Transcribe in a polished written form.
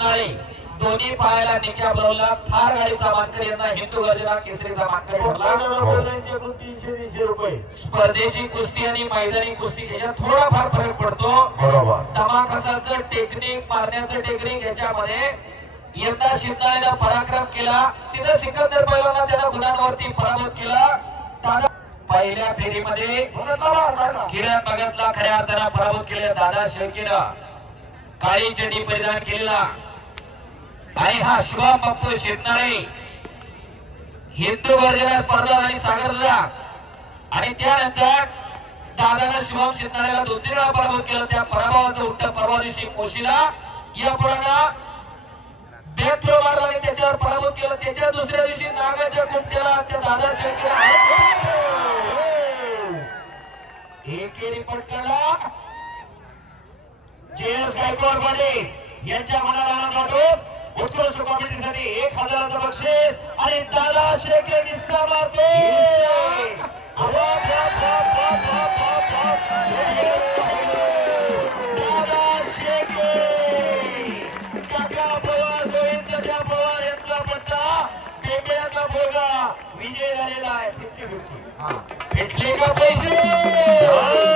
शिंदे दोन्ही पायाला निक्या बनवला थार गाडीचा मानकरी यांना हिंदू गर्जना केसरीचा मानकरी ठरला 300-300 रुपये स्पर्धेची कुस्ती आणि मैदानी कुस्ती याच्यात थोडाफार फरक पडतो बरोबर तमाखसाचं टेक्निक मारण्याचं टेक्निक याच्यामध्ये यंदा शिंदेनं पराक्रम केला तिथं सिकंदर पैलवानला त्यानं गुणांवरती पराभूत केला दादा पहिल्या फेरीमध्ये किरण भगतला खऱ्या अर्थानं पराभूत केले दादा शेळकेनं काळी चड्डी परिधान केलेला आणि हा शुभम बाप्पू शिंदे हिंदू गर्जना स्पर्धा आणि सागरला आणि त्यानंतर दादानं शुभम शिंदेला 2-3 वेळा पराभूत केला त्या पराभवाचं उत्तर परवा दिवशी मोशीला या पुराणा बॅक थ्रो मारला आणि त्याच्यावर पराभूत केला त्याच्या दुसऱ्या दिवशी नागाच्या कुमट्याला त्या दादा शेळकेला एकेरी पटकाला जेएस गायकवाड पाटील यांच्या मनाला गाठून उत्कृष्ट कॉमेंट्रीसाठी 1000चं बक्षीस आणि दादा शेळके किस्सा मारतो दादा शेळके काका पवार गोविंद पवार यांचा पट्टा बेंबळ्याचा भोगा विजय झालेला आहे 50-50 भेटले का पैसे